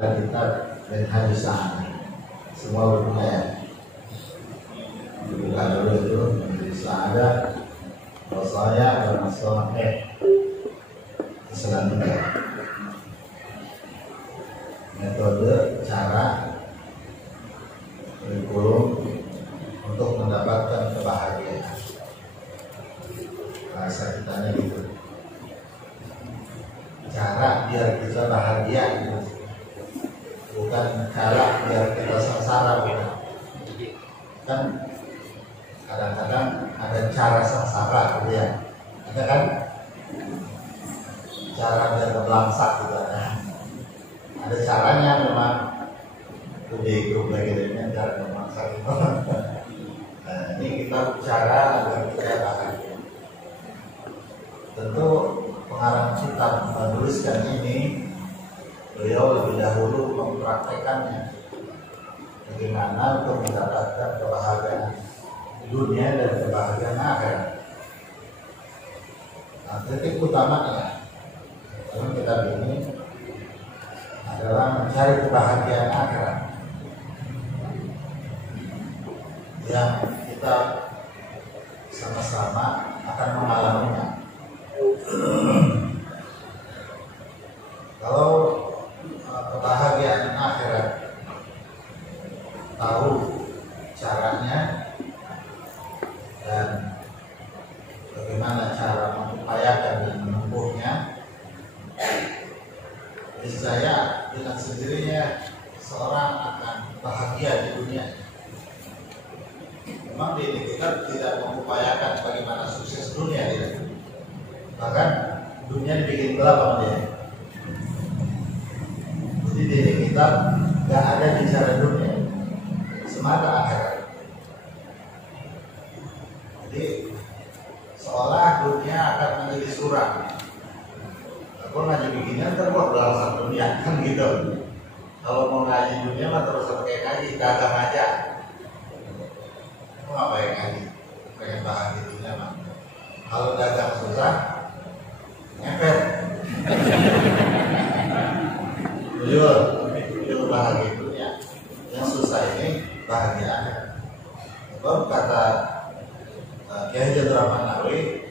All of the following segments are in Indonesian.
kita dan hadis semua berhubungan. Bukan dulu itu menjadi ada wasaya dan masalah selanjutnya metode cara kurikulum untuk mendapatkan kebahagiaan. Bahasa kitanya gitu, cara biar kita bahagia gitu. Bukan cara biar kita sengsara gitu. Kan kadang-kadang ada cara sengsara gitu ya, ada kan cara biar berlangsak gitu ada caranya memang di grup lagi dengan cara berlangsak gitu. Nah, ini kita bicara agar kita bahagia. Tentu pengarang kitab menuliskan ini, beliau lebih dahulu mempraktekannya bagaimana untuk mendapatkan kebahagiaan dunia dan kebahagiaan akhirat. Nah, titik utamanya dalam kitab ini adalah mencari kebahagiaan akhirat yang kita sama-sama akan mengalaminya. Kalau kebahagiaan akhirat tahu caranya dan bagaimana cara mengupayakan dan menempuhnya, saya dengan sendirinya seorang akan bahagia di dunia. Memang di kita tidak mengupayakan bagaimana sukses dunia ya. Bahkan dunia dibikin gelap sama dia. Jadi diri kita gak ada bicara dunia, semata akhirat. Jadi seolah dunia akan menjadi suram. Kalau ngaji beginian kan kok beralasan dunia kan gitu. Kalau mau ngaji dunia mah terus pakai ngaji, dagang aja. Mau ngapain ngaji? Pengen bahagia dunia mah. Kalau dagang susah, ngepet. Jujur bahagia dunia. Yang susah ini bahagia. Sebab kata Kiai Haji Abdurrahman Nawawi,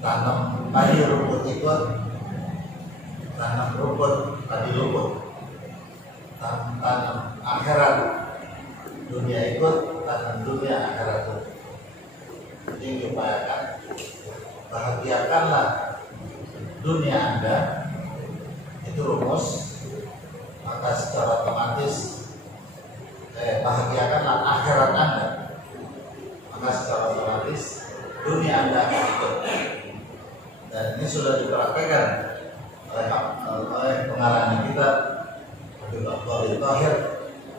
tanam padi rumput ikut, tanam rumput padi rumput, tanam akhirat dunia ikut, tanam dunia akhirat ikut. Jadi diupayakan bahagiakanlah dunia Anda, itu rumus, maka secara otomatis bahagiakanlah akhirat Anda, maka secara otomatis dunia Anda akan ikut. Dan ini sudah dipraktekkan oleh pengarang kita Habib Abdul Tahir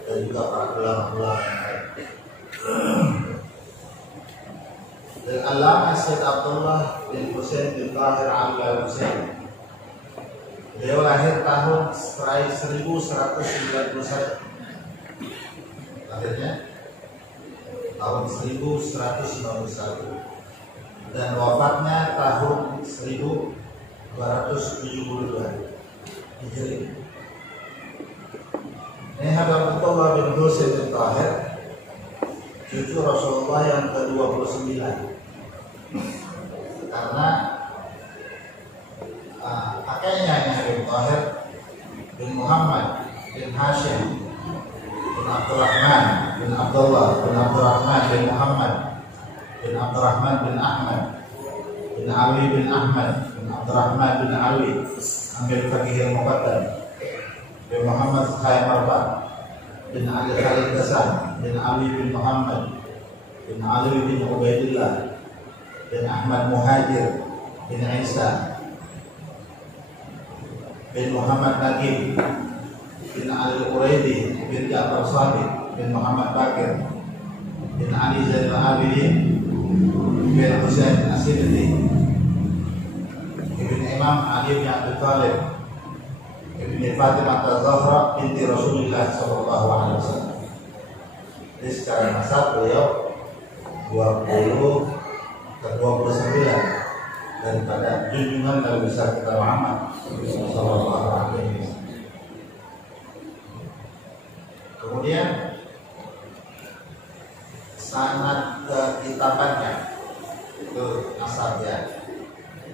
dan juga para ulama-ulama yang lain. Dan Allamah Syed Abdullah bin Husain bin Tahir Al-Husain, beliau lahir tahun 1191. Lahirnya tahun 1191 dan wafatnya tahun 1272 Hijri. Ini Habib Abdullah bin Husain bin Tahir, cucu Rasulullah yang ke-29. Karena kakeknya Habib Tahir bin Muhammad bin Hashim bin Abdurrahman bin Abdullah bin Abdurrahman bin Muhammad bin Abdurrahman bin Ahmad bin Ali bin Ahmad bin Abdurrahman bin Ali ambil fakih al-Muqaddam bin Muhammad Khayyam Marbat bin Ali Khalid Hasan bin Ali bin Muhammad bin Ali bin Ubaidillah bin Ahmad Muhajir bin Isa bin Muhammad Naqib bin Ali Quraidi bin Ja'far Sadiq bin Muhammad Bakir bin Ali Zainal Abidin bin Husain As-Siddiq bin Imam Ali bin Abi Thalib bin Fatimah Az-Zahra binti Rasulullah sallallahu alaihi wasallam. Jadi secara nasab beliau 20 ke 29 daripada junjungan Nabi besar kita Muhammad sallallahu alaihi wasallam. Kemudian sanad kitabannya itu nasabnya.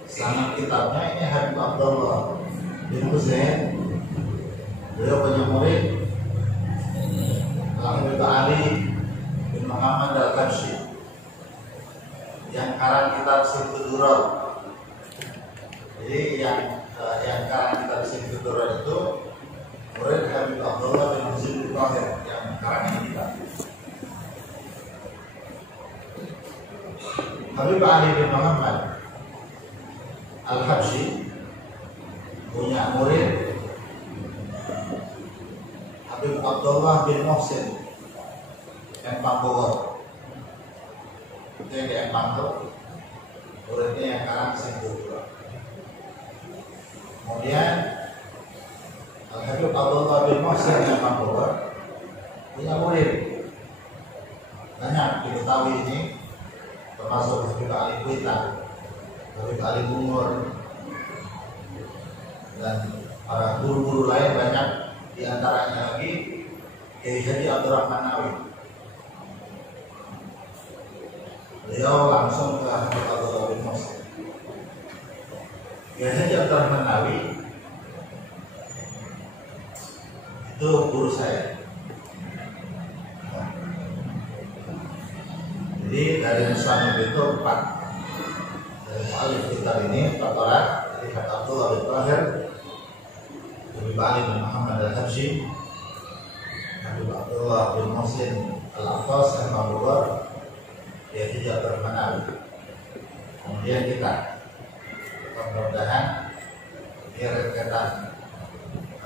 Sanad kitabnya ini Habib Abdullah bin Husain. Beliau punya murid Habib Ali bin Muhammad Al-Habsyi yang karang kitab Siftul Durar. Jadi yang karang kitab Siftul Durar itu murid Habib Abdullah bin Husain bin Tahir yang karang kitab. Habib Ali bin Muhammad Al-Habsyi punya murid Habib Abdullah bin Muhsin Empang Bogor. Itu yang di Empang itu muridnya yang karang Siftul. Kemudian Habib Abdullah bin Muhsin Empang Bogor punya murid banyak di Betawi ini, termasuk Habib Ali Kuita, Habib Ali Bungur, dan para guru-guru lain banyak. Di antaranya lagi Kiai Haji Abdurrahman Nawawi. Beliau langsung ke Habib Abdullah bin Muhsin. Kiai Haji Abdurrahman Nawawi itu guru saya. Jadi dari Musannaf itu 4. Dari mu'allif kitab ini 4 orang. Jadi Habib Abdullah bin Tahir, Habib Ali bin Muhammad Al-Habsyi, Habib Abdullah bin Muhsin Al-Abbas Empang Bogor, Kiai Haji Abdurrahman Nawawi. Kemudian kita mudah-mudahan rentetan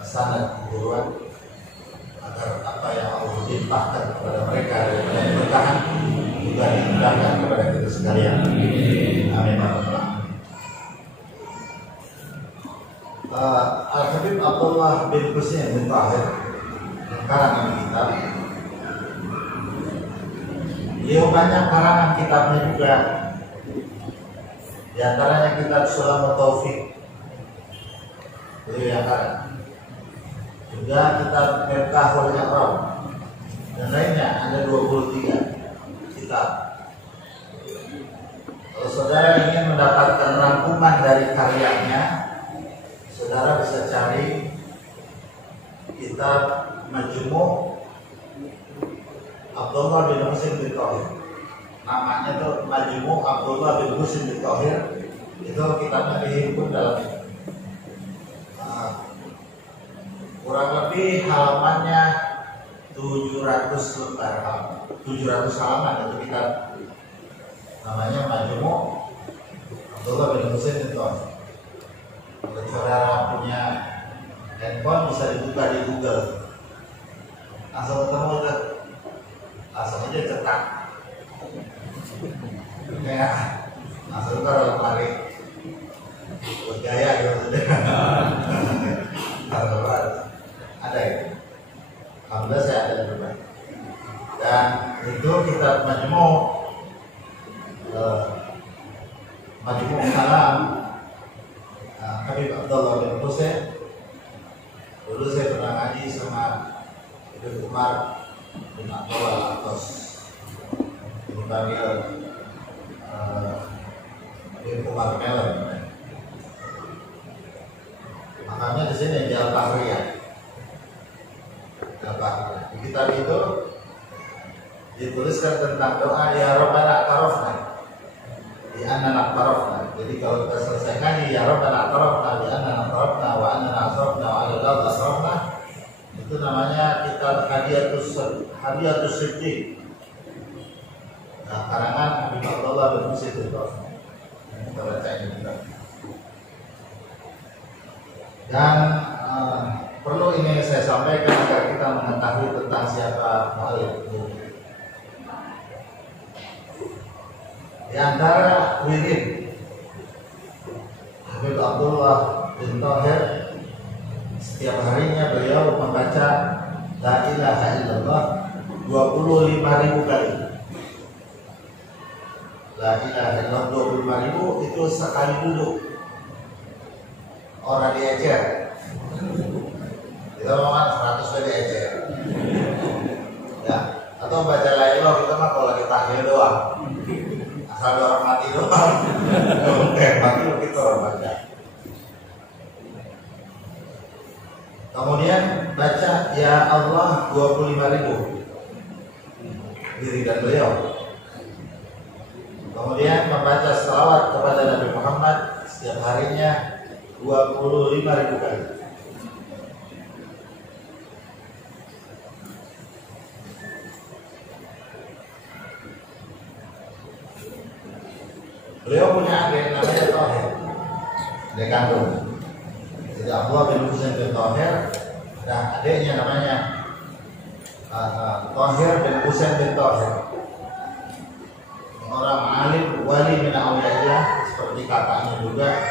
sanad keguruan agar apa yang Allah limpahkan kepada mereka dan bertahan juga dimudahkan kepada kita sekalian. Amin. Al-Habib Abdullah bin Husain bin Tahir karangan kitab. Beliau banyak karangan kitabnya juga. Di antaranya kitab Sulamut Taufik, beliau yang karang. Juga kitab Miftahul I'rab dan lainnya, ada 23 kitab. Kalau saudara ingin mendapatkan rangkuman dari karyanya, saudara bisa cari kitab Majmu' Abdullah bin Husain bin Tahir. Namanya itu Majmu' Abdullah bin Husain bin Tahir. Itu kitabnya dihimpun dalam itu. Kurang lebih halamannya 700 lembar halaman. 700 halaman itu kitab. Namanya Majmu' Abdullah bin Husain bin Tahir. Kalau saudara punya handphone bisa dibuka di Google, langsung ketemu itu, langsung aja cetak, kayak langsung taruh lemari, bergaya gitu. Ada ya, alhamdulillah saya ada di rumah. Dan itu kitab Majmu' Kalam Habib Abdullah bin Husain. Dulu saya pernah ngaji sama Habib Umar bin Abdullah Atos, dipanggil Habib Umar Melon. Makanya di sini Jal Bahriyah. Di kitab itu dituliskan tentang doa ya Rabbana Tarafna, di annana tarafna. Jadi kalau kita selesai ngaji ya Rabbana tarafna, di annana tarafna wa annana asrafna wa ala Allah asrafna, itu namanya kitab Hadiyatus Siddiq. Nah, karangan Habib Abdullah bin Husain bin Tahir. Kita baca ini juga. Dan perlu ini saya sampaikan agar kita mengetahui tentang siapa mu'allif ini. Di antara wirid Habib Abdullah bin Tahir, setiap harinya beliau membaca La ilaha illallah 25.000 kali. La ilaha illallah 25.000 itu sekali duduk. Orang diecer, kita ngomong 100 kali ecer. ya, atau baca la ilaha kita mah kalau lagi tahlil doang, asal ada orang mati doang. Oke, mati kita orang baca. Kemudian baca ya Allah 25.000 diri dan beliau. Kemudian membaca salawat kepada Nabi Muhammad setiap harinya 25.000 kali. Beliau punya adik namanya Thohir, adik kandung. Jadi Abdullah bin Husain bin Thohir, dan adiknya namanya Thohir bin Husain bin Thohir. Orang alim, wali min auliyaillah, seperti kakaknya juga.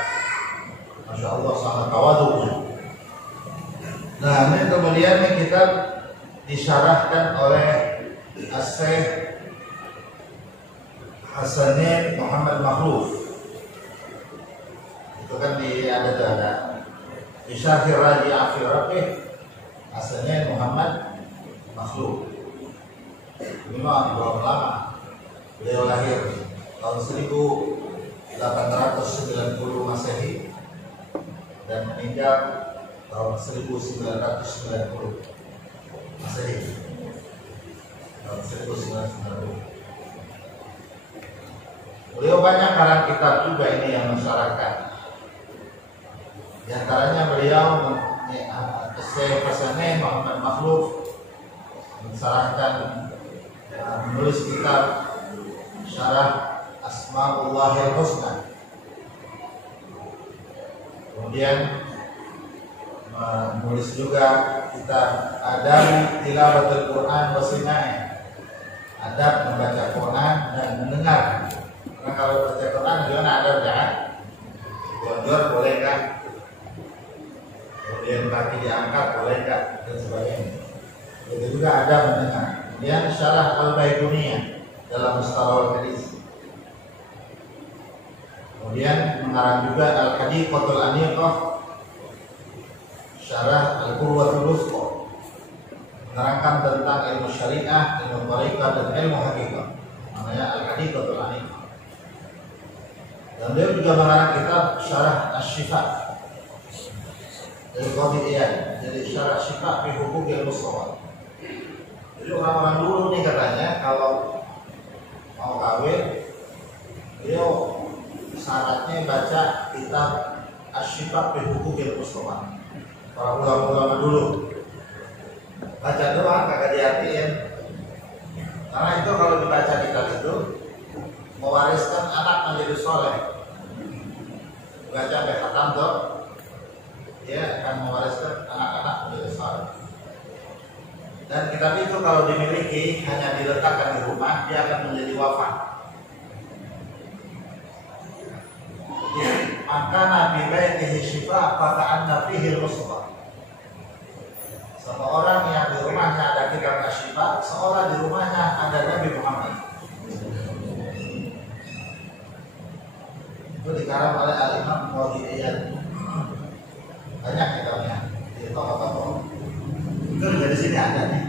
Masya Allah sangat tawadhu'nya. Nah, ini kemudian kita disyarahkan oleh As-Syekh Hasanin Muhammad Makhluf. Itu kan ada di Syarhir Raji Afiraqih Hasanin Muhammad Makhluf. Ini mah belum lama. Beliau lahir tahun 1890 Masehi dan meninggal tahun 1990 Masehi. Tahun 1990. Beliau banyak karang kitab juga ini yang masyarakat. Di antaranya beliau Syekh Hasanin Muhammad Makhluf mensyarahkan menulis kitab Syarah Asma'ullahil Husna. Kemudian menulis juga kitab Adab Tilawatul Quran wa Sina'i, adab membaca Quran dan mendengar. Karena kalau baca Quran gimana adab jangan gondor boleh enggak? Kemudian kaki diangkat boleh enggak? Dan sebagainya. Itu juga adab mendengar. Kemudian Syarah Al-Baiquniyah dalam Mustalahul Hadis. Kemudian mengarang juga Al-Hadiqatul Aniqah, Syarah Al-Qurwatul Wusqa, menerangkan tentang ilmu syariah, ilmu thariqah dan ilmu hakikat. Namanya Al-Hadiqatul Aniqah. Dan beliau juga mengarang kitab Syarah Asy-Syifa dari Qadhi Iyad. Jadi Syarah Syifa fi Huquqil Mustafa. Jadi orang-orang dulu nih katanya kalau mau kawin, beliau syaratnya baca kitab Asy-Syifa fi Huquqil Mustafa. Para ulama-ulama dulu baca doang kagak diartiin. Karena itu kalau dibaca kitab itu mewariskan anak menjadi soleh. Baca sampai khatam tuh, dia akan mewariskan anak-anak menjadi soleh. Dan kitab itu kalau dimiliki hanya diletakkan di rumah, dia akan menjadi wafat. Maka Nabi baitihi syifa faka'anna fihi al-Mustafa. Seorang yang di rumahnya ada kitab Asy-Syifa, seorang di rumahnya ada Nabi Muhammad. Itu dikarang oleh Al-Imam Qadhi Iyad. Banyak kitabnya di toko-toko. Itu dari sini ada nih.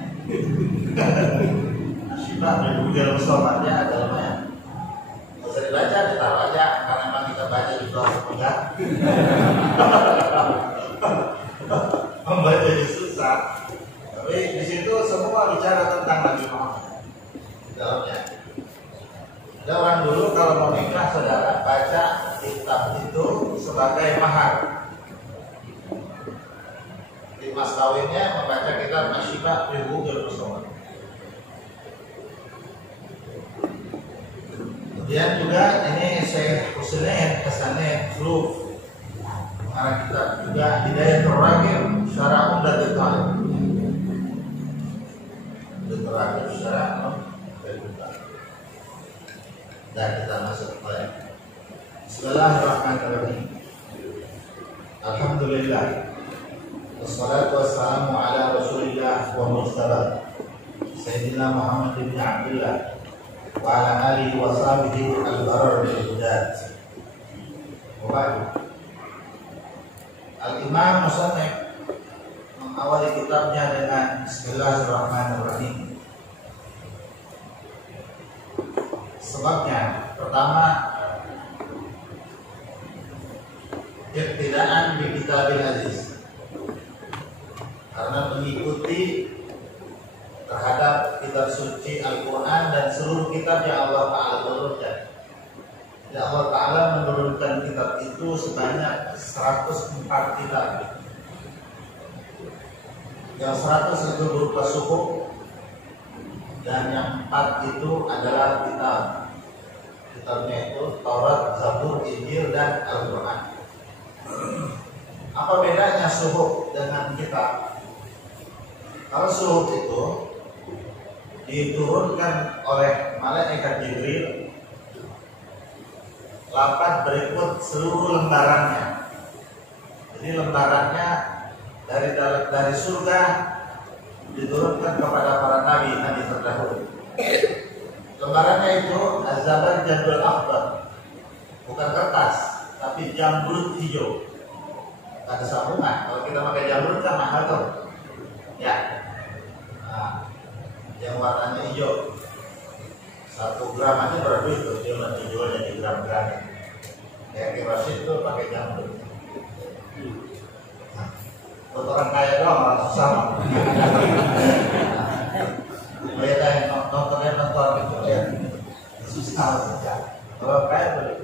Asy-Syifa dari Huquqil Mustafa dia ada lumayan. Nggak usah dibaca, ditaruh aja. Karena memang kita baca di bawah enggak. Membaca itu susah. Tapi di situ semua bicara tentang Nabi Muhammad. Di dalamnya. Ada orang dulu kalau mau nikah saudara baca kitab itu sebagai mahar. Di mas kawinnya membaca kitab Asy-Syifa fi Huquqil Mustafa. Kemudian juga ini Syekh Hasanin Makhluf mengarang kitab juga Hidayatul Raqib Syarah Umdatul Talib. Umdatul Raqib Syarah Umdatul Talib. Dan kita masuk ke Bismillahirrahmanirrahim. Alhamdulillah. Wassalatu wassalamu ala Rasulillah wa Mustafa Sayyidina Muhammad bin Abdullah wa ala alihi wa sahbihi al-barar bil hudat. Wa ba'du. Al-Imam Musannif mengawali kitabnya dengan Bismillahirrahmanirrahim. Sebabnya pertama, iktidaan bi kitabil aziz, karena mengikuti terhadap kitab suci Al-Quran dan seluruh kitab yang Allah Ta'ala turunkan. Dan Allah Ta'ala menurunkan kitab itu sebanyak 104 kitab. Yang 100 itu berupa suhuf, dan yang 4 itu adalah kitab. Kitabnya itu Taurat, Zabur, Injil, dan Al-Quran. Apa bedanya suhuf dengan kitab? Kalau suhuf itu diturunkan oleh malaikat Jibril, lapat berikut seluruh lembarannya. Jadi lembarannya dari surga diturunkan kepada para nabi terdahulu. Lembarannya itu Az-Zabar Jadwal Akbar, bukan kertas, tapi jamrud hijau. Ada sambungan. Kalau kita pakai jamrud kan mahal tuh. Ya. Nah, yang warnanya hijau. 1 gram aja berapa itu? Dia masih jualnya di gram-gram. Kayak kerosin itu pakai jamrud. Buat orang kaya doang, orang susah. Lihat yang nonton gitu ya, susah saja. Kalau kaya boleh.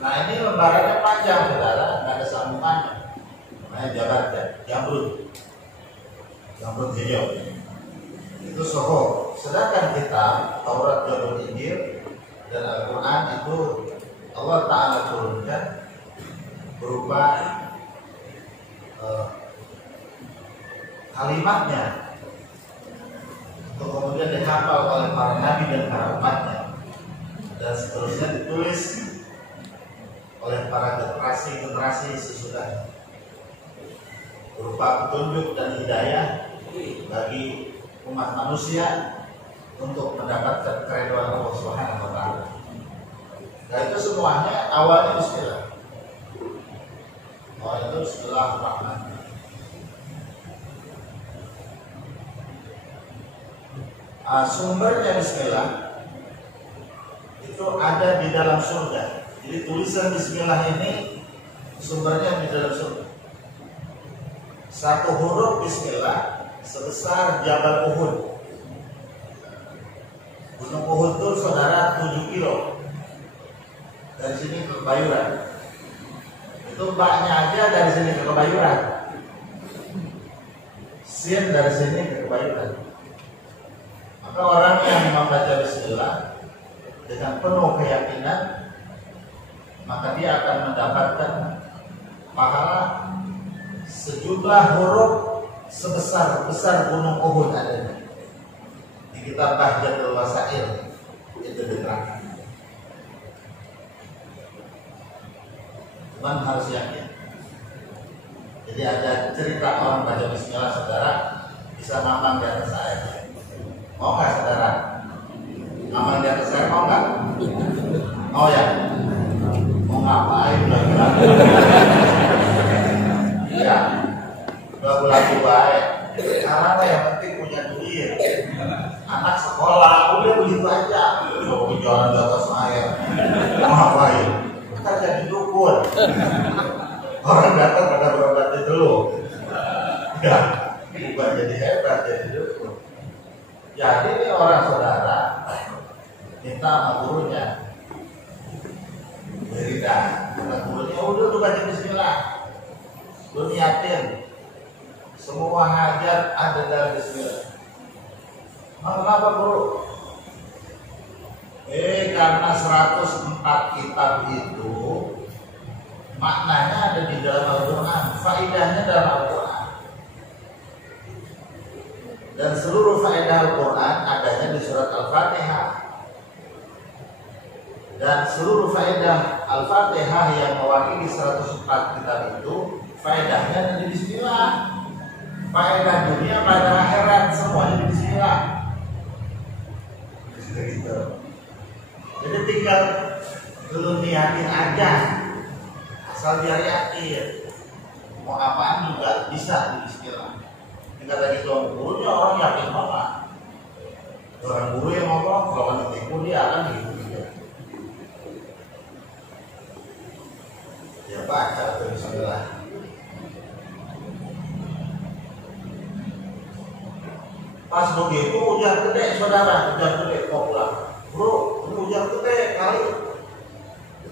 Nah ini lembarannya panjang, saudara, nggak ada sambungannya. Namanya jamrud hijau. Itu suhuf. Sedangkan kita Taurat, Zabur, Injil, dan Al-Quran itu Allah Ta'ala turunkan berupa kalimatnya, untuk kemudian dihafal oleh para nabi dan para umatnya, dan seterusnya ditulis oleh para generasi sesudahnya, berupa petunjuk dan hidayah bagi umat manusia untuk mendapatkan keridhaan Allah Subhanahu wa Ta'ala. Nah itu semuanya awalnya bismillah. Awalnya itu Bismillahirrahmanirrahim. Sumbernya bismillah itu ada di dalam surga. Jadi tulisan bismillah ini sumbernya di dalam surga. 1 huruf bismillah sebesar Jabal Uhud. Gunung Uhud itu saudara 7 kilo dari sini ke Kebayuran. Itu baknya aja dari sini ke Kebayuran. Sin dari sini ke Kebayuran. Maka orang yang membaca bismillah dengan penuh keyakinan, maka dia akan mendapatkan pahala sejumlah huruf sebesar gunung Uhud adanya. Di kitab Bahjatul Wasail itu diterangkan. Cuman harus yakin. Jadi ada cerita orang baca bismillah saudara bisa mamang di atas air. Mau nggak saudara? Mamang di atas air mau nggak? Mau ya? Mau ngapain lagi? Ya, lagu-lagu baik. Karena yang penting punya duit. Anak sekolah udah begitu aja. Mau jalan di atas air. Mau ngapain? Kita jadi dukun. Orang datang pada berobat dulu. Ya, bukan jadi hebat, jadi dukun. Jadi ini orang saudara minta sama gurunya wiridan, kata gurunya udah baca bismillah, lu niatin semua hajat ada dalam bismillah. Kenapa guru? Karena 104 kitab itu maknanya ada di dalam Al-Quran, faedahnya dalam Al-Quran. Dan seluruh faedah Al-Quran adanya di surat Al-Fatihah. Dan seluruh faedah Al-Fatihah yang mewakili 104 kitab itu faedahnya ada di bismillah. Faedah dunia pada akhirat semuanya di bismillah. Gitu. Jadi tinggal dulu niatin aja, asal biar yakin. Mau apaan juga bisa di bismillah. Kata gitu gurunya orang yakin banget. Orang guru yang ngomong kalau ditipu dia akan gitu. Pas begitu hujan gede, saudara, hujan gede mau pulang. Bro, ini hujan gede kali.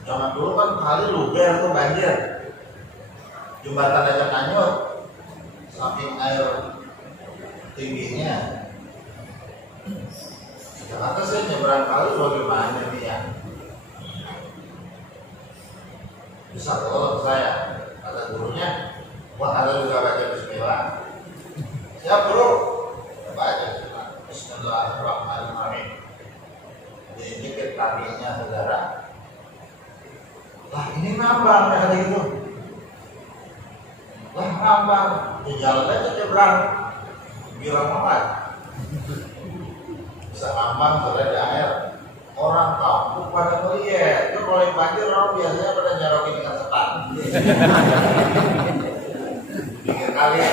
Zaman dulu kan kali luber tuh banjir. Jembatan aja kanyut, saking air tingginya. Jakarta sih nyebrang kali bagaimana nih ya? Bisa tolong saya, kata gurunya. Wah, ada juga baca bismillah. Siap bro, baca bismillahirrahmanirrahim. Diinjek kakinya saudara. Lah ini nambang kata gitu. Lah nambang, di jalan aja nyebrang, girang amat. Bisa nambang saudara di air. Orang kampung pada melihat, itu kalau yang banjir orang biasanya pada nyarokin dengan setan. Pikir kalian,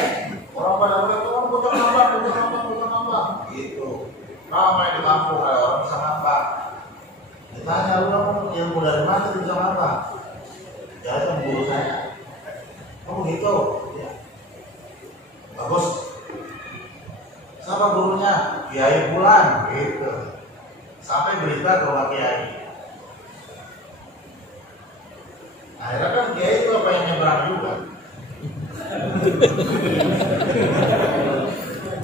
orang pada melihat orang bukan nambang, gitu. Ramai di kampung ada orang bisa nambang. Ditanya lu ilmu dari mana bisa nambang? Jadi yang guru saya, kamu gitu? Ya. Bagus. Siapa gurunya? Kiai Bulan, gitu. Sampai berita ke rumah kiai. Akhirnya kan kiai itu pengen nyebrang juga.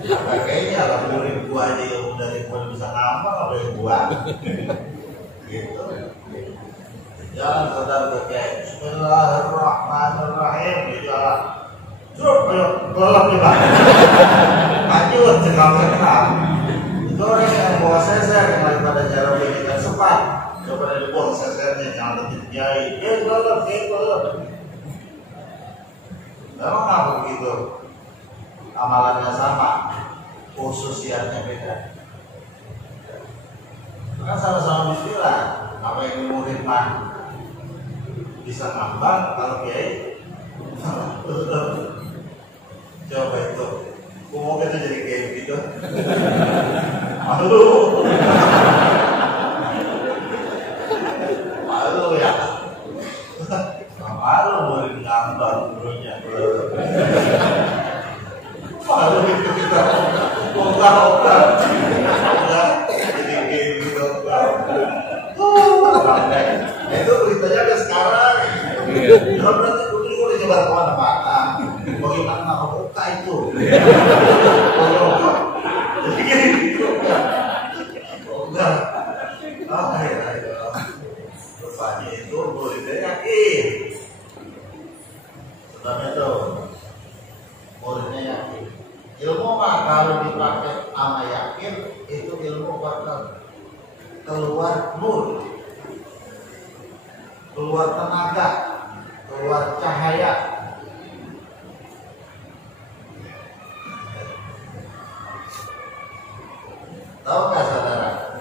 Kata kiainya lah murid gua aja yang dari gua bisa ngambang, apa yang gua? Gitu. Jalan saudara ke kiai. Bismillahirrahmanirrahim. Di jalan. Cukup kelelep nih pak. Lanjut cekal-cekal. Itu orang yang bawa seser yang lagi pada jarak kita sempat daripada dibuang sesernya yang ada di kiai. Kelelep. Memang apa begitu? Amalannya sama, khususiyatnya beda. Kan sama-sama bismillah. Apa yang murid mah bisa ngambang kalau kiai? Coba itu. Umumnya itu jadi kayak gitu. Malu ya. Malu murid ngambang gurunya. Malu itu kita ogah-ogah. Jadi kayak gitu. Itu beritanya ke sekarang. Kalau berarti kudu udah nyebar kemana-mana. Bagaimana nama buka itu? Jadi gitu. Enggak. Rupanya itu muridnya yakin. Sebabnya itu muridnya yakin. Ilmu mah kalau dipakai sama yakin itu ilmu bakal keluar nur, keluar tenaga, keluar cahaya. Tahu nggak saudara?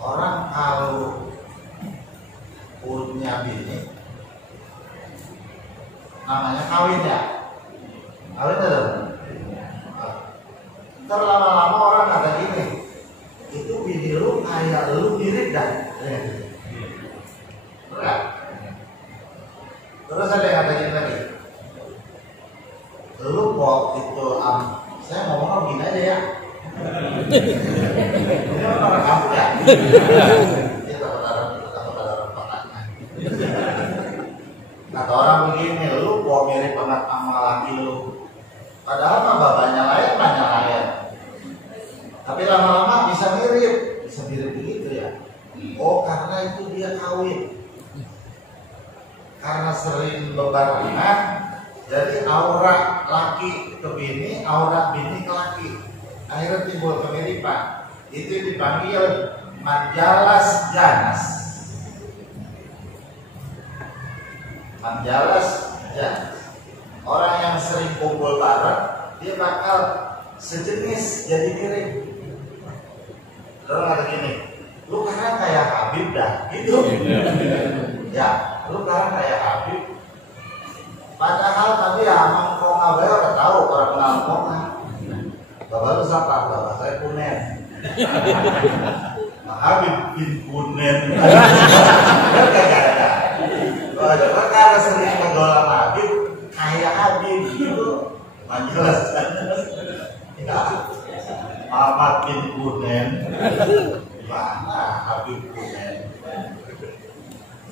Orang kalau punya bini, namanya kawin ya. Kawin ada. Ntar lama-lama orang kata gini, itu bini lu kayak lu mirip dah. Berat. Terus ada yang kata gini lagi, lu kok itu saya ngomong gini aja ya. Ini orang kampung ya. Dia takut ada orang penatnya. Kata orang begini, lu kok mirip banget sama laki lu. Padahal mah bapaknya lain, mamanya lain. Tapi lama-lama bisa mirip begitu ya. Oh, karena itu dia kawin. Karena sering bebarengan, jadi aura laki ke bini, aura bini ke laki. Akhirnya timbul kemiripan. Itu dipanggil manjalas janas. Manjalas janas. Orang yang sering kumpul bareng, dia bakal sejenis jadi mirip. Terus kata gini, lu karena kayak Habib dah, gitu. Ya, lu karena kayak Habib. Padahal tadi amang konga bae udah tahu orang kenal konga. Bapak lu siapa? Bapak saya Kunen. Habib bin Kunen. Karena sering mendolan Habib, kayak Habib gitu. Manjelas. Muhammad bin Bunen. Mana Habib Bunen?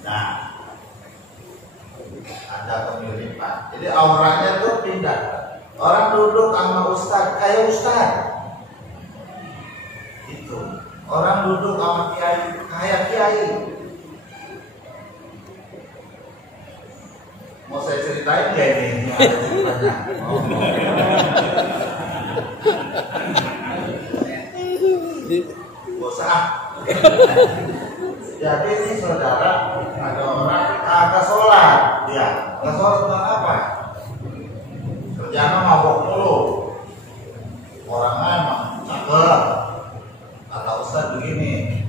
Nah, ada kemiripan. Jadi auranya tuh pindah. Orang duduk sama ustaz kayak ustaz. Itu. Orang duduk sama kiai kayak kiai. Mau saya ceritain gak ini? Ada ceritanya. Bosan. Jadi ini saudara, ada orang kagak sholat, dia kagak sholat tentang apa? Kerjanya mabok mulu. Orangnya emang cakep. Kata ustaz begini,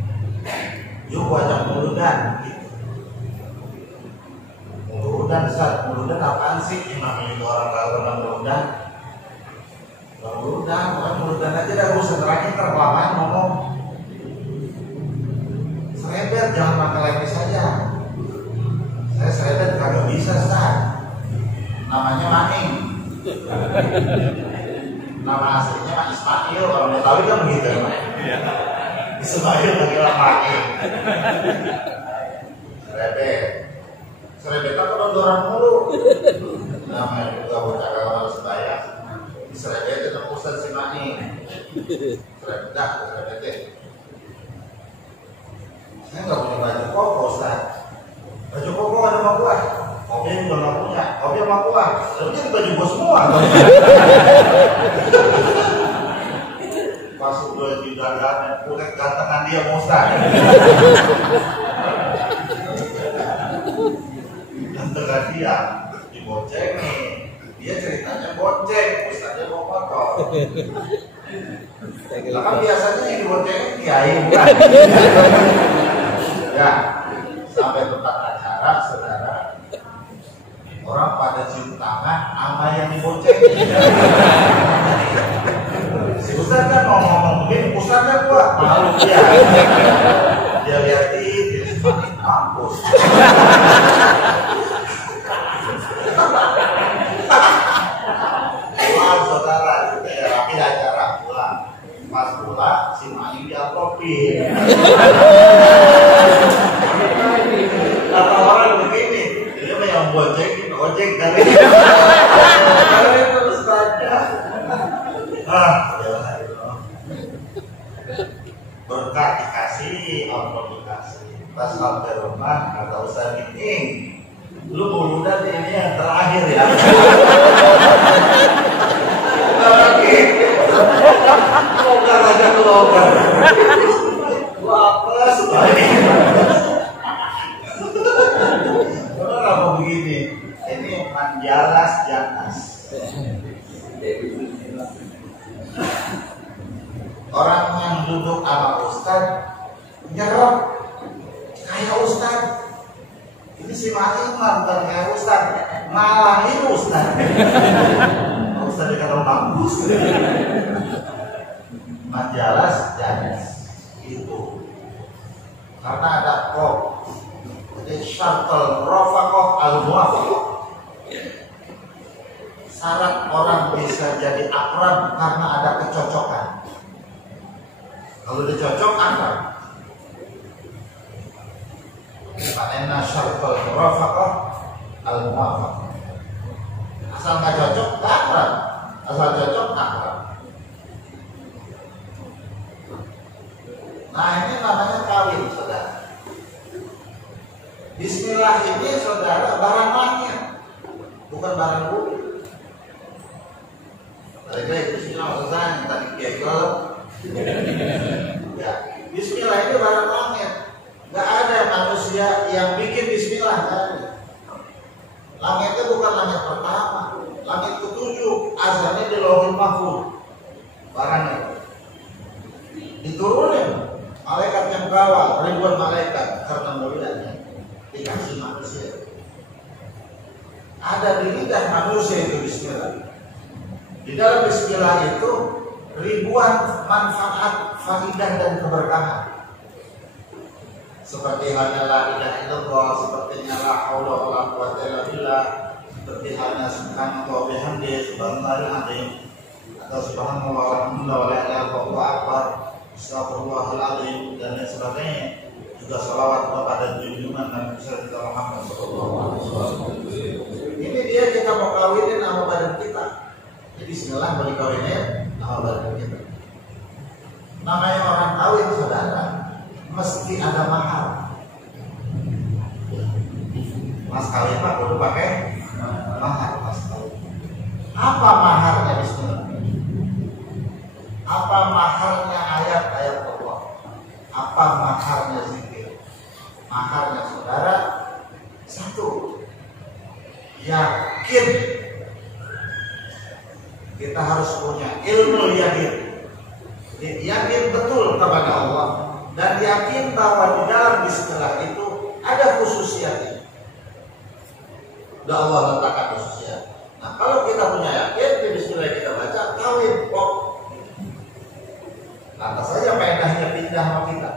yuk ajak muludan. Muludan Ustaz, muludan apaan sih? Namanya itu orang kagak pernah muludan. Muludan aja dah, gue setelahnya terlalu ngomong. Serebet jangan pakai lepis saja. Saya serebet kagak bisa Ustaz. Namanya Maning. Nama aslinya Mak Ismail, kalau mau tahu kan begitu ya Mak. Ismail panggil Maning. Serebet kan orang mulu. Namanya juga bocah kagak harus bayar. Serebet itu Ustaz si Maning. Serebet. Saya nggak punya baju koko Ustaz. Baju koko ada sama gua. Kopi juga nggak punya. Kopi sama gua. Sebenarnya di baju gua semua. Pas udah di dalamnya, kulit gantengan dia Ustaz. Gantengan dia dibonceng nih. Dia ceritanya bonceng, Ustaznya mau motor. Nah, kan biasanya yang dibonceng kiai bukan. Ya, sampai tempat acara, saudara, orang pada cium tangan sama yang dibonceng. Si Ustaz kan mau ngomong begini, Ustaznya gua malu dia. Dia liatin, dia semakin mampus. Pulang saudara, ya rapi acara pulang. Pas pulang, si Mayu diamplokin. Kata orang begini, dia mah yang boncengin ojek kali. Terus saja. Berkat dikasih, amplop dikasih. Pas sampai rumah, kata Ustaz ini, lu muludan ini yang terakhir ya. Lagi, logar aja ke logar. Lu apa sebaik? Kenapa begini? Ini manjalas janas. Orang yang duduk sama Ustaz nyerap kayak Ustaz. Ini si Maning mah bukan kayak Ustaz, ngalahin Ustaz. Ustaz dikata bagus. Majalah janas itu karena ada kok. Jadi syartul rafaqah al-muwafaqah. Syarat orang bisa jadi akrab karena ada kecocokan. Kalau udah cocok akrab. Karena syartul rafaqah al-muwafaqah. Asal nggak cocok nggak akrab. Asal cocok akrab. Nah ini namanya kawin saudara. Bismillah ini saudara barang langit, bukan barang bumi. Tadi Bismillah maksudnya tadi kegel. Ya, Bismillah ini barang langit. Gak ada manusia yang bikin Bismillah tadi. Langitnya bukan langit pertama, langit ketujuh. Asalnya di Lauhul Mahfuz. Barangnya diturunin. Malaikat yang kawal, ribuan malaikat karena mulianya dikasih manusia. Ada di lidah manusia itu Bismillah. Di dalam Bismillah itu ribuan manfaat, faidah dan keberkahan. Seperti halnya la ilaha illallah, seperti la haula wala quwwata illa billah, seperti halnya subhanallah wa bihamdihi subhanallahil azim, atau subhanallah walhamdulillah wala ilaha illallah astagfirullahaladzim dan lain sebagainya, juga salawat kepada junjungan Nabi kita Muhammad SAW. Ini dia kita mau kawinin sama badan kita. Jadi bismillah boleh kawinin sama badan kita. Namanya orang kawin saudara, mesti ada mahar. Mas kawin pak perlu pakai mahar mas kawin. Apa maharnya bismillah? Apa maharnya ayat-ayat Allah? Apa maharnya zikir? Maharnya saudara satu, yakin. Kita harus punya ilmu yakin. Yakin betul kepada Allah dan yakin bahwa di dalam bismillah itu ada khususiyatnya. Dan Allah letakkan khususiyat. Nah kalau kita punya yakin di bismillah kita baca kawin kok. Lantas saja faedahnya pindah sama kita,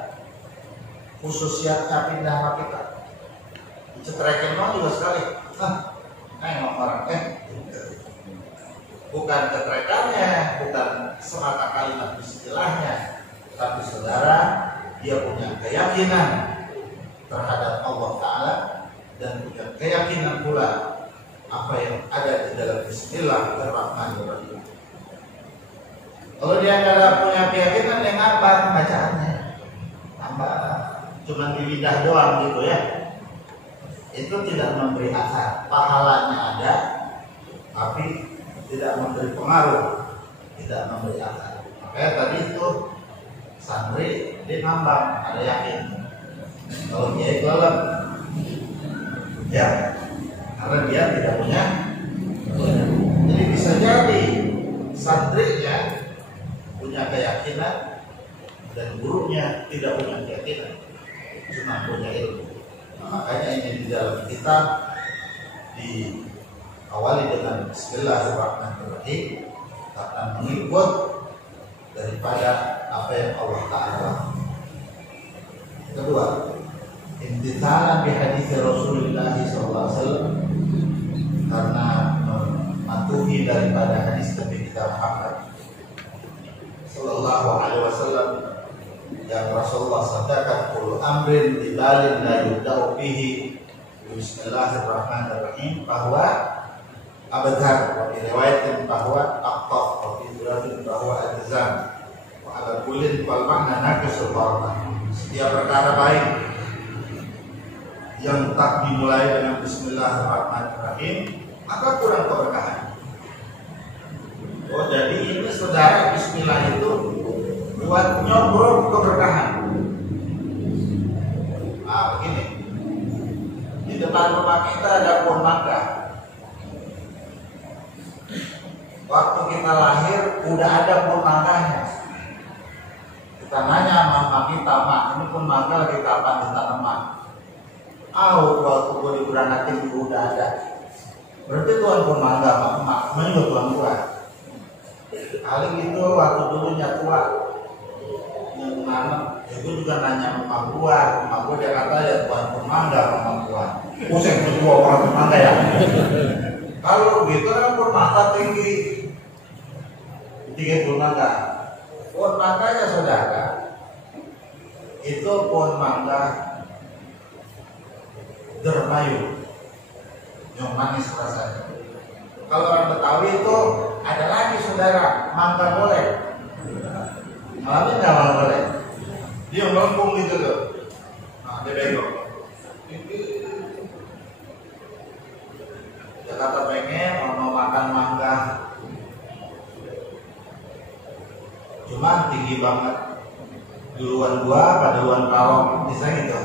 khususiyatnya pindah sama kita. Cetrekin mau juga sekali. Orang bukan cetrekannya, bukan semata kalimat bismillahnya, tapi saudara dia punya keyakinan terhadap Allah Ta'ala dan punya keyakinan pula apa yang ada di dalam Bismillahirrahmanirrahim. Kalau dia nggak punya keyakinan yang apa bacaannya, tambah cuma di lidah doang gitu ya, itu tidak memberi akar. Pahalanya ada, tapi tidak memberi pengaruh, tidak memberi akar. Makanya tadi itu santri dia ngambang, ada yakin. Kalau dia kelelep, ya, karena dia tidak punya. Jadi bisa jadi santrinya punya keyakinan dan gurunya tidak punya keyakinan, cuma punya ilmu. Nah, makanya ini di dalam kitab diawali dengan Bismillahirrahmanirrahim akan mengikut daripada apa yang Allah Ta'ala. Kedua, imtithalan bi hadits Rasulullah SAW, karena mematuhi daripada hadis Nabi kita Muhammad Sallallahu Alaihi Wasallam yang Rasulullah sabdakan kullu amrin dibalin la yudau bihi Bismillahirrahmanirrahim, bahwa abadhar diriwayatkan bahwa aqtaf wa fi suratin bahwa al-zam wa ala kullin wal makna naqisul barakah. Setiap perkara baik yang tak dimulai dengan Bismillahirrahmanirrahim maka kurang keberkahan. Oh, jadi ini saudara bismillah itu buat nyobrol keberkahan. Nah, begini. Di depan rumah kita ada pohon mangga. Waktu kita lahir udah ada pohon mangganya. Kita nanya sama mama kita, "Mak, ini pohon mangga lagi kapan ditanam, Mak?" Waktu gue diberangkatin juga udah ada. Berarti tuan pohon mangga, Mak, juga tuan gua. Kali gitu waktu dulunya tua yang nanam, gue juga nanya sama gua dia kata ya tuan pemangga sama gua. Pusing kedua orang pemangga ya. Kalau gitu kan pemangga tinggi pemangga. Pohon mangganya saudara, itu pohon mangga dermayu, yang manis rasanya. Kalau orang Betawi itu ada lagi saudara, mangga boleh. Malamnya nggak mangga boleh. Dia melengkung gitu tuh. Nah, dia bego. Dia kata pengen mau makan mangga, cuman tinggi banget. Duluan gua, pada duluan kalong, bisa gitu.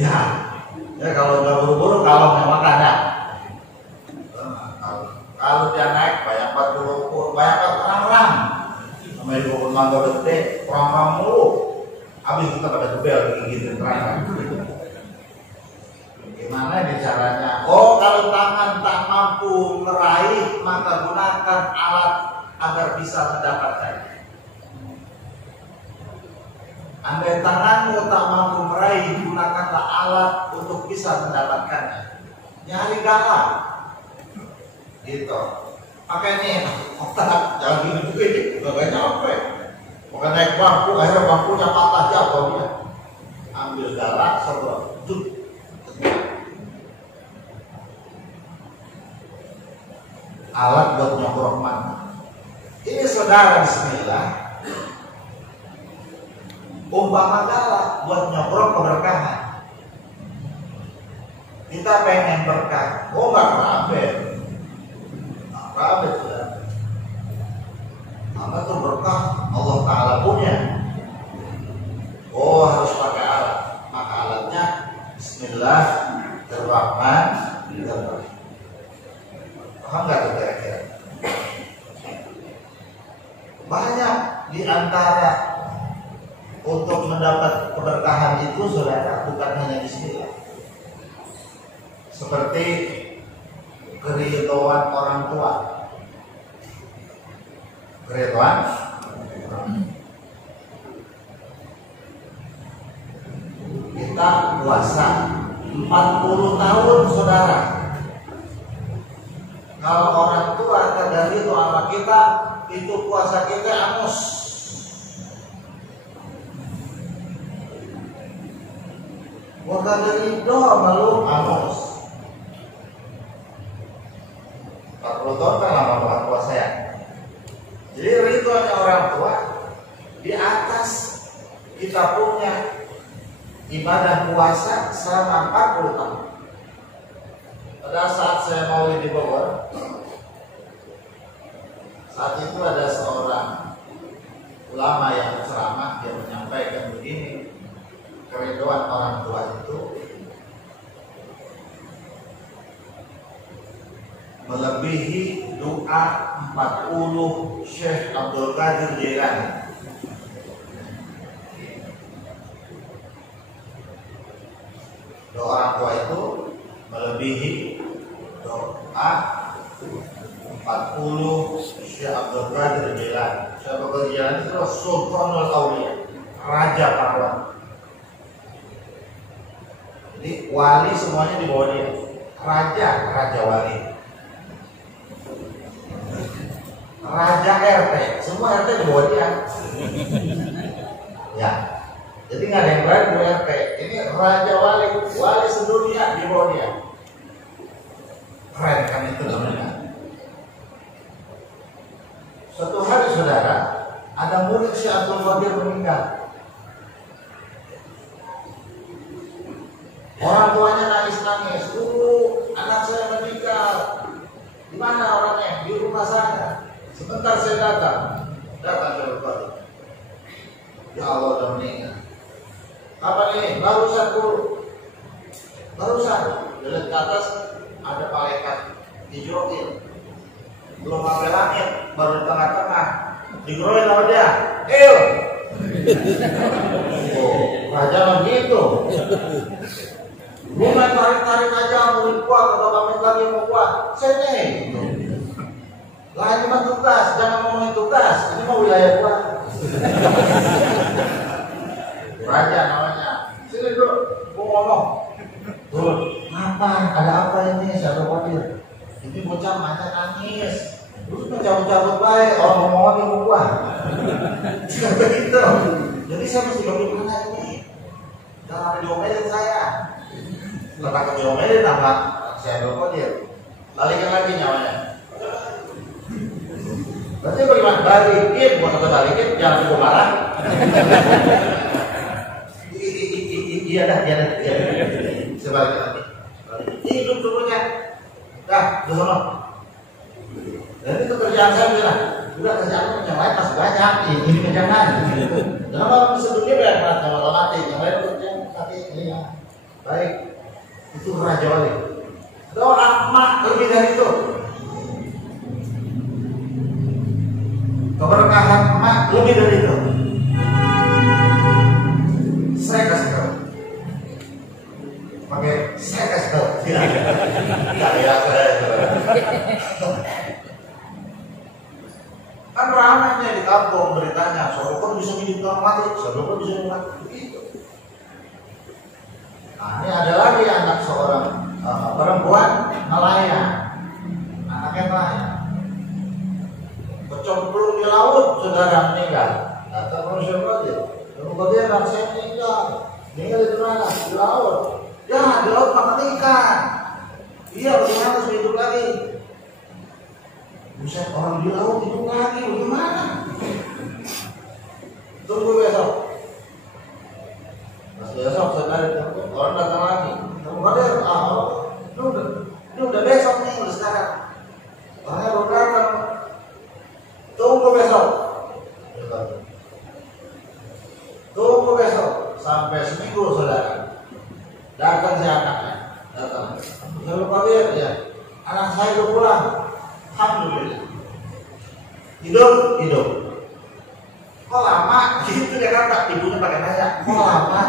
Ya kalau nggak buru-buru kalong yang makan ya. Kalau dia naik banyak orang-orang, sama ibu pun mangga gede, orang mulu, habis kita pada gebel gigit terang. Gimana nih caranya? Kalau tangan tak mampu meraih, maka gunakan alat agar bisa mendapatkan. Andai tanganmu tak mampu meraih, gunakanlah alat untuk bisa mendapatkannya. Nyari galah. Gitu. Makanya otak jangan gini juga ini, gak nyampe. Bukan naik bangku, akhirnya bangkunya patah jatuh dia. Ambil darah, sebelum jut. Alat buat nyogrok mana? Ini saudara bismillah. Umpama galak buat nyogrok keberkahan. Kita pengen berkah, nggak kerabet. Kerabet sudah. Karena itu berkah Allah Ta'ala punya. Harus pakai alat. Maka alatnya Bismillahirrahmanirrahim. Paham nggak tuh kira-kira? Banyak di antara untuk mendapat keberkahan itu saudara, bukan hanya Bismillah. Seperti keridhaan orang tua. Keridhaan kita puasa 40 tahun saudara. Kalau orang tua kagak ridho sama kita, itu puasa kita angus. Gua kagak ridho sama lu, angus. 40 tahun kan lama banget puasa ya. Jadi ridhonya orang tua di atas kita punya ibadah puasa selama 40 tahun. Pada saat saya maulid di Bogor, saat itu ada seorang ulama yang ceramah, dia menyampaikan begini, keridhaan orang tua itu melebihi doa 40 Syekh Abdul Qadir Jailani. Doa orang tua itu melebihi doa 40 Syekh Abdul Qadir Jailani. Syekh Abdul Qadir Jailani itu Sultanul Auliya, raja pahlawan. Jadi wali semuanya di bawah dia. Raja wali. Raja RT, semua RT di bawah dia. Ya. Jadi nggak ada yang lain di RT. Ini raja wali sedunia di bawah dia. Keren kan itu namanya. Suatu hari saudara, ada murid Syekh Abdul Qadir meninggal. Orang tuanya nangis-nangis. Anak saya meninggal. Di mana orangnya? Di rumah saya. Sebentar saya datang Syekh Abdul Qadir. Ya Allah, udah meninggal. Kapan ini? Barusan. Lihat ke atas ada malaikat dijrokin. Belum sampai langit, baru di tengah-tengah. Digerokin sama dia. Raja begitu. Lu main tarik-tarik aja, murid gua, kalau pamit lagi mau gua. Sini. Lah ini mah tugas, jangan ngomongin tugas. Ini mau wilayah gua. Raja namanya. Sini dulu, gua ngomong. Tuh, apa? Ada apa ini? Syekh Abdul Qadir. Ini bocah macam nangis. Terus mencabut-cabut baik, orang ngomong lagi mau gua. Begitu. Jadi saya mesti bagaimana ini? Jangan diomelin saya. Letak diomelin tambah Syekh Abdul Qadir. Balikin lagi nyawanya. Berarti bagaimana? Balikin, bukan apa balikin, jangan gua marah. Iya dah. Sebaliknya lagi. Hidup dulunya. Dah, ke sono. Dan itu kerjaan saya bilang, udah kerjaan yang lain masih banyak, ini jangan. Kenapa sebelumnya banyak sama mati, yang lain kerjaan tapi ini yang baik. Itu raja wali. Doa mak lebih dari itu. Keberkahan mak lebih dari itu. Saya kasih tahu. Saya kasih tahu. Ya, saya. Kan ramainya di kampung beritanya, Sodokon bisa menghidupkan orang mati, Sodokon bisa menghidupkan begitu. Nah, ini ada lagi anak seorang perempuan nelayan, anaknya nelayan, kecemplung di laut, saudara meninggal. Datang ke Syekh Qadir. Kemudian saya meninggal di mana? Di laut. Ya, di laut makan ikan. Iya, bagaimana harus hidup lagi? Buset, orang di laut hidup lagi, bagaimana? Tunggu besok. Pas besok sekali orang datang lagi. Kemudian, ini udah besok nih, udah sekarang. Orangnya belum datang. Tunggu besok. Tunggu besok sampai seminggu saudara. Datang si anaknya, datang. Lalu Qadir, ya, anak saya udah pulang. Alhamdulillah. Hidup. Kok lama? Gitu dia kata, ibunya pakai nanya. Kok lama?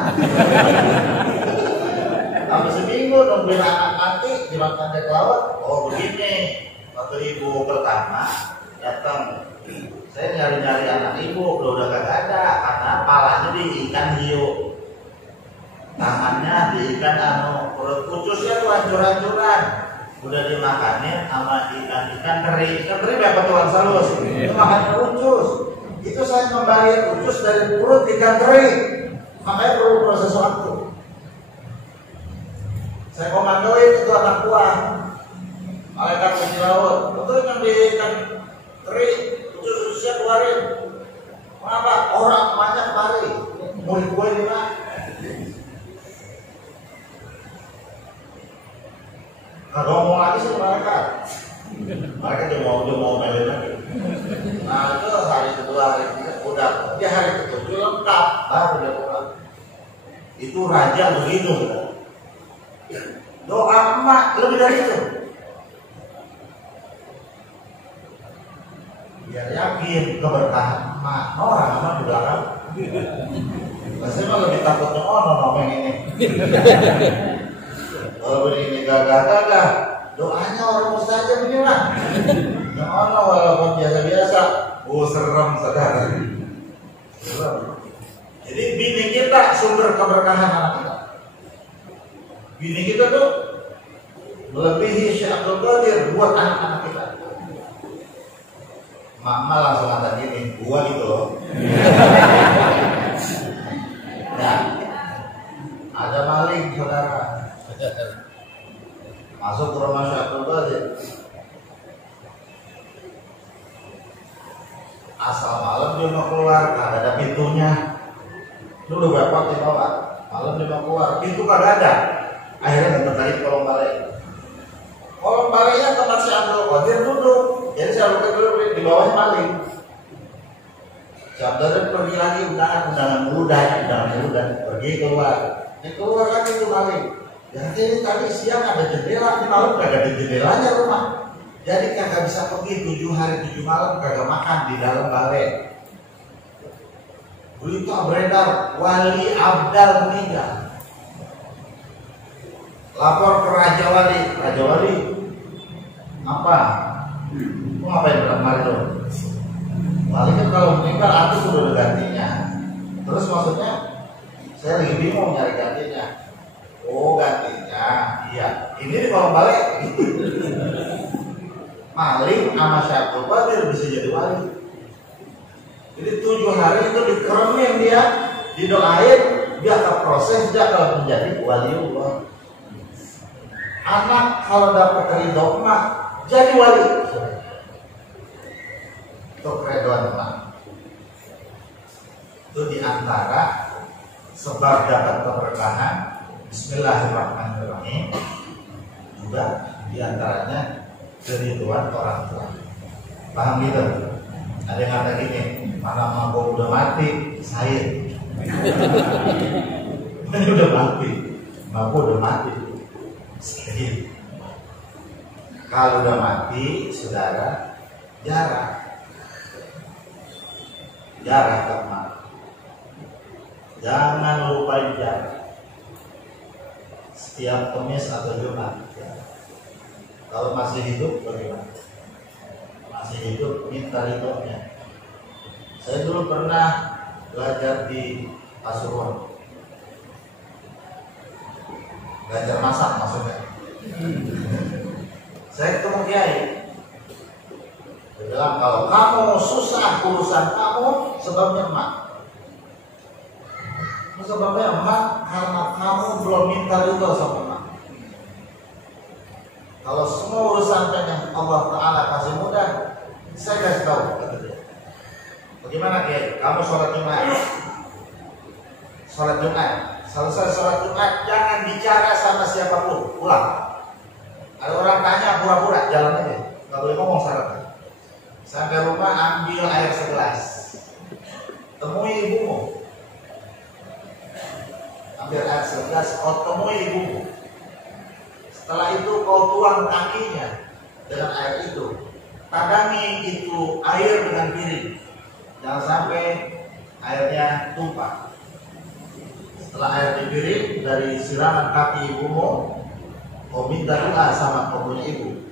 Sampai seminggu nungguin anak mati dimakan di laut. Oh begini, waktu ibu pertama datang, saya nyari-nyari anak ibu, udah kagak ada karena palanya di ikan hiu, tangannya di ikan perut ucusnya tuh hancur-hancuran, udah dimakanin sama ikan teri. Ikan teri berapa tuan salus? Itu makan ucus. Itu saya kembali ucus dari perut ikan teri, makanya perlu proses waktu. Saya komandoin itu anak buah malaikat penyelam laut, betul yang di ikan teri ucus-ucusnya keluarin. Kenapa? Orang banyak kemari, murid gue ini mah. Nah, ngomong lagi sih mereka dia mau main lagi. Nah itu hari kedua, hari ketiga udah, dia hari ketujuh lengkap, baru dia pulang. Itu raja begitu. Doa emak lebih dari itu. Biar yakin keberkahan emak. Orang emak di belakang. Saya mah lebih takutnya ngomong ini. Kalau begini gagah, doanya orang mustajab beginilah. Yang orang walaupun biasa-biasa, serem saudara. Serem. Jadi bini kita sumber keberkahan anak kita. Bini kita tuh melebihi Syekh Abdul Qadir buat anak-anak kita. Mama langsung kata gini, gua gitu loh. Ya, ada maling saudara. Masuk ke rumah Syekh Abdul Qadir. Asal malam dia mau keluar, kagak ada pintunya. Dulu bapak di bawah, malam dia mau keluar, pintu kagak ada. Akhirnya ngebentain kolong balai. Kolong balainya tempat Syekh Abdul Qadir duduk. Jadi Syekh Abdul Qadir duduk di bawahnya maling. Syekh Abdul Qadir pergi lagi undangan mudah, pergi keluar. Dia keluar lagi itu maling. Jadi tadi siang ada jendela, di malam kagak ada jendelanya rumah. Jadi kagak bisa pergi 7 hari 7 malam kagak makan di dalam balai. Berita beredar Wali Abdal meninggal. Lapor ke Raja Wali. Apa? Lu ngapain kemarin lo? Wali kan kalau meninggal aku sudah ada gantinya. Terus maksudnya saya lagi bingung nyari gantinya. Oh gantinya, iya. Ini di kolong balik. Maling sama Syekh Abdul Qadir bisa jadi wali. Jadi 7 hari itu dikeremin dia, didoain, dia akan proses dia akan menjadi waliullah. Anak kalau dapat ridho emak jadi wali. Itu keredoan emak. Itu diantara sebab dapat keberkahan. Bismillahirrahmanirrahim. Juga diantaranya keriduan orang tua. Paham gitu? Ada yang kata gini, mana mabuk udah mati, saya. Ini udah mati, mabuk udah mati. Saya. Kalau udah mati, saudara, jarak teman. Jangan lupa jarak. Setiap Kamis atau Jumat. Kalau masih hidup bagaimana? Masih hidup minta ridhonya. Saya dulu pernah belajar di Pasuruan. Belajar masak maksudnya. Saya ketemu kiai. Dia bilang kalau kamu susah urusan kamu, sebabnya emak. Sebabnya emak karena kamu belum minta ridho sama emak. Kalau semua urusan yang Allah Ta'ala kasih mudah, saya kasih tahu. Bagaimana Kiai? Kamu sholat Jumat. Sholat Jumat. Selesai sholat Jumat, jangan bicara sama siapapun. Pulang. Ada orang tanya pura-pura, jalan aja. Gak boleh ngomong syaratnya. Sampai rumah ambil air segelas. Temui ibumu. Ambil air segelas, kau temui ibumu. Setelah itu kau tuang kakinya dengan air itu. Tadangi itu air dengan piring. Jangan sampai airnya tumpah. Setelah air di piring dari siraman kaki ibumu, kau minta doa sama kau punya ibu.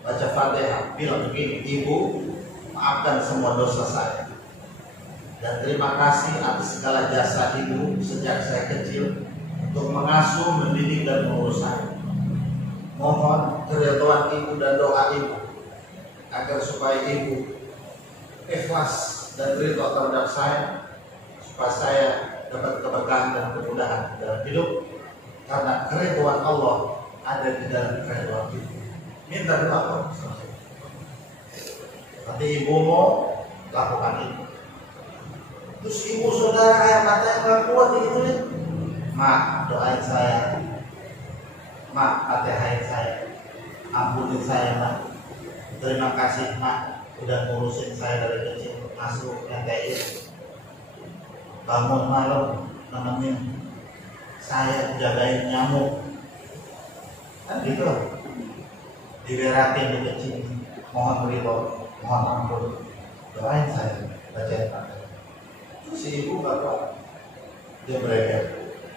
Baca Fatihah, bilang begini, ibu, maafkan semua dosa saya. Dan terima kasih atas segala jasa ibu sejak saya kecil untuk mengasuh, mendidik dan mengurus saya. Mohon keridhaan ibu dan doa ibu agar supaya ibu ikhlas dan ridho terhadap saya, supaya saya dapat keberkahan dan kemudahan dalam hidup, karena keridhaan Allah ada di dalam keridhaan ibu. Minta doa. Nanti ibumu lakukan itu. Terus ibu saudara air mata yang gak kuat gitu nih. Mak, doain saya. Mak, fatihain saya. Ampunin saya, Mak. Terima kasih, Mak, udah ngurusin saya dari kecil masuk NTI. Bangun malam nemenin saya jagain nyamuk. Kan gitu loh. Diberatin di kecil. Mohon ridho, mohon ampun. Doain saya, bacain Fatihah. Si ibu bapak dia beredar.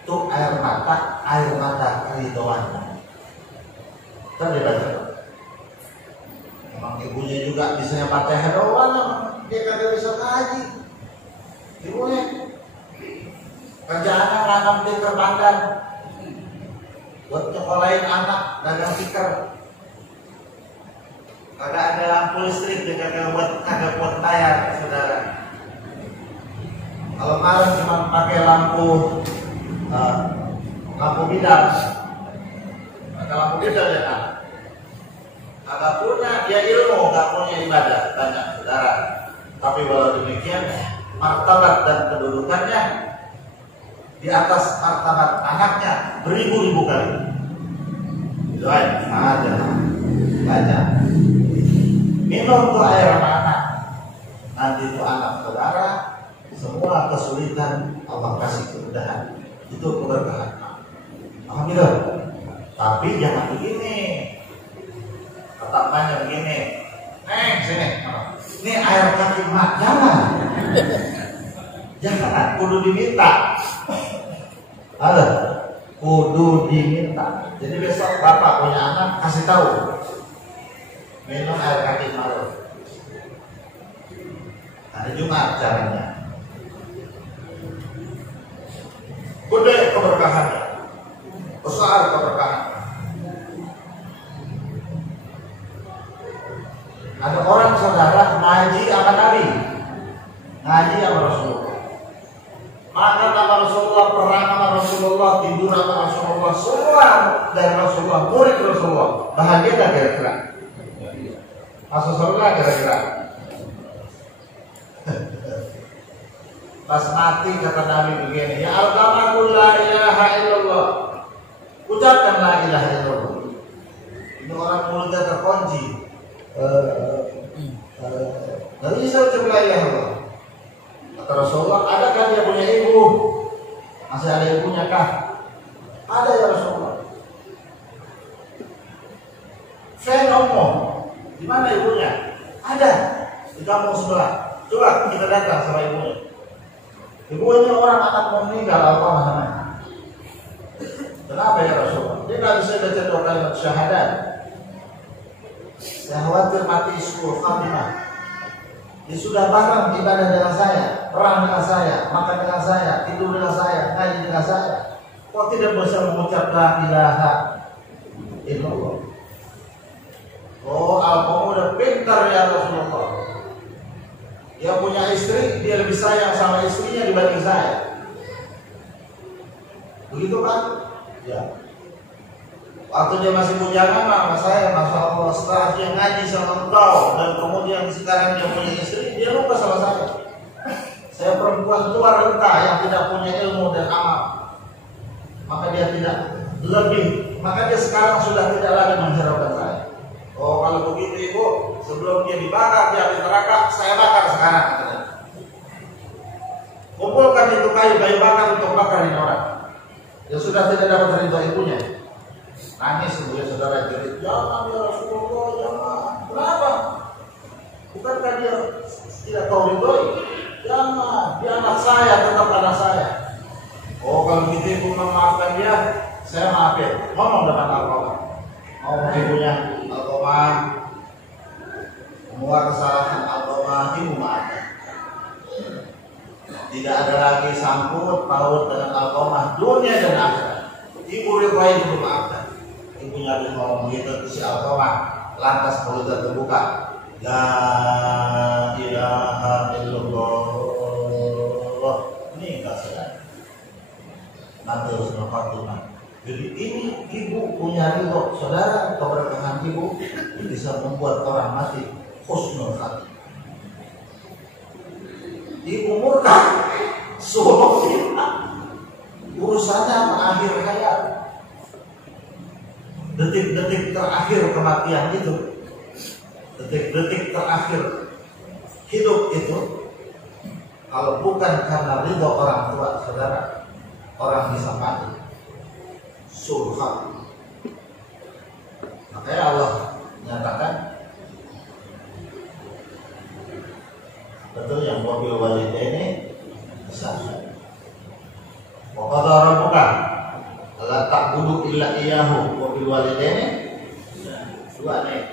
Itu air mata keridhaan. Kan dia baca. Emang ibunya juga bisa baca doang, dia kagak bisa ngaji. Ibunya kerjaannya nanam tikar pandan buat nyekolahin anak dagang tikar. Kagak ada lampu listrik, dia kagak buat bayar, saudara. Kalau malam cuma pakai lampu bidang, pakai lampu bidang ya kan. Agak punya dia ilmu, gak punya ibadah banyak saudara. Tapi walau demikian, martabat dan kedudukannya di atas martabat anaknya beribu-ribu kali. Itu aja, baca. Minum tuh air anak. Nanti itu anak saudara. Semua kesulitan Allah kasih kemudahan. Itu keberkahan. Alhamdulillah. Tapi jangan begini. Katakannya begini. Sini. Ini air kaki mak. Jangan. Jangan. Kudu diminta. Ada. Kudu diminta. Jadi besok bapak punya anak kasih tahu. Minum air kaki mak. Hari Jumat caranya. Gede keberkahannya, besar keberkahan. Ada orang saudara ngaji sama Nabi, ngaji sama Rasulullah, makan sama Rasulullah, perang sama Rasulullah, tidur sama Rasulullah, semua dari Rasulullah, murid Rasulullah. Bahagia gak kira-kira? Masuk surga kira-kira? Pas mati kata Nabi begini, ya alqamaku la ilaha illallah. Ucapkan la ilaha illallah. Ini orang mulutnya terkunci. Gak bisa ucap la ilaha illallah. Kata Rasulullah, adakah dia punya ibu? Masih ada ibunya kah? Ada ya Rasulullah. Saya ngomong, di mana ibunya? Ada di kampung sebelah. Coba kita datang sama ibunya. Ibunya orang anak mau meninggal apa namanya? Kenapa ya Rasulullah? Dia nggak bisa baca dua kalimat syahadat. Saya khawatir mati suul khatimah. Dia sudah bareng ibadah dengan saya, perang dengan saya, makan dengan saya, tidur dengan saya, ngaji dengan saya. Kok tidak bisa mengucap la ilaha illallah? Oh, Alqamah udah pintar ya Rasulullah. Dia punya istri, dia lebih sayang sama istrinya dibanding saya. Begitu kan? Ya. Waktu dia masih bujangan sama saya, Masya Allah, setelah dia ngaji sama engkau dan kemudian sekarang dia punya istri, dia lupa sama saya. Saya perempuan tua renta yang tidak punya ilmu dan amal. Maka dia tidak lebih, maka dia sekarang sudah tidak lagi menghiraukan saya. Oh, kalau begitu ibu, sebelum dia dibakar di api neraka, saya bakar sekarang. Kumpulkan itu kayu bakar untuk bakarin orang. Dia sudah tidak dapat ridho ibunya. Nangis kemudian saudara jerit, jangan ya Rasulullah, jangan. Kenapa? Bukankah dia tidak kau ridhoi? Jangan, dia anak saya, tetap anak saya. Oh, kalau gitu ibu memaafkan dia, saya maafin. Ngomong dengan Alqamah. Ngomong ibunya, Alqamah, semua kesalahan Alqamah ibu maafkan. Tidak ada lagi sangkut paut dengan Alqamah dunia dan akhirat. Ibu ridhoi ibu maafkan. Ibunya habis ngomong begitu si Alqamah lantas mulutnya terbuka. La ilaha illallah. Ini enggak salah. Nanti harus Fatimah. Jadi ini ibu punya ridho saudara, keberkahan ibu bisa membuat orang mati husnul khatimah. Ibu murka suruh kita urusannya akhir hayat, detik-detik terakhir kematian itu, detik-detik terakhir hidup itu, kalau bukan karena ridho orang tua saudara, orang bisa mati surga. Makanya Allah menyatakan betul yang wabil walidaini ihsanan. Wa qadara rabbuka alla ta'budu illa iyyahu wa bil walidaini dua nih.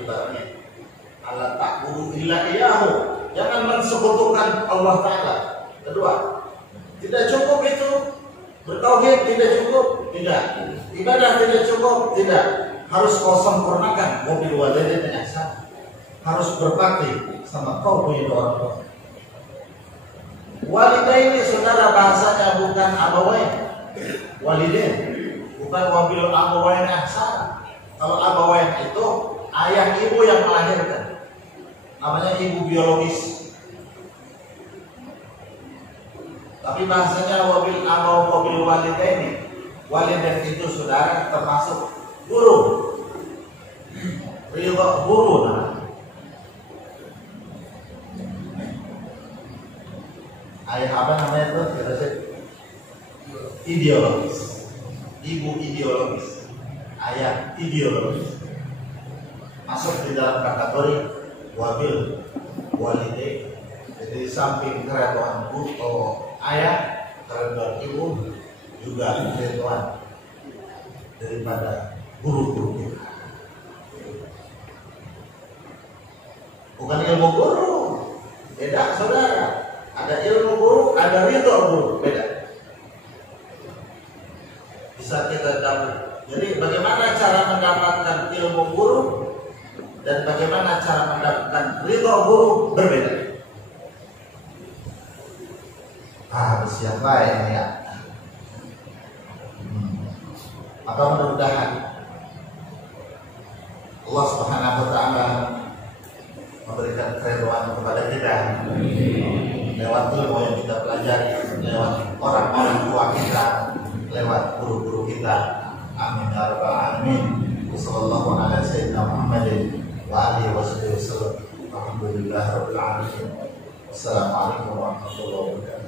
Alla ta'budu illa iyyahu, jangan mensekutukan Allah Ta'ala. Kedua, tidak cukup itu bertauhid, tidak cukup, tidak ibadah, tidak cukup, tidak, harus kau sempurnakan wa bil walidaini ihsanan, harus berbakti sama kau punya orang tua. Walidaini saudara bahasanya bukan abawain, walidain bukan wabil abawain ihsan. Kalau abawain itu ayah ibu yang melahirkan, namanya ibu biologis. Tapi bahasanya wabil wabil walidaini, walidain itu saudara termasuk guru, ridho guru namanya. Ayah apa namanya itu? Kata saya ideologis, ibu ideologis, ayah ideologis, masuk di dalam kategori wabil walidain. Jadi samping keredoan atau ayah, keredoan ibu juga keredoan daripada guru-guru kita. Bukan ilmu guru, beda saudara. Ada ilmu guru, ada ridho guru, beda. Bisa kita dapat. Jadi bagaimana cara mendapatkan ilmu guru dan bagaimana cara mendapatkan ridho guru berbeda. Siapa ini ya? Maka mudah-mudahan Allah Subhanahu wa Ta'ala memberikan keridhaan kepada kita lewat ilmu yang kita pelajari, lewat orang-orang tua kita, lewat guru-guru kita. Amin ya rabbal alamin. Wassallallahu ala sayyidina Muhammadin wa alihi wasallam. Alhamdulillahirabbil alamin. Wassalamualaikum warahmatullahi wabarakatuh.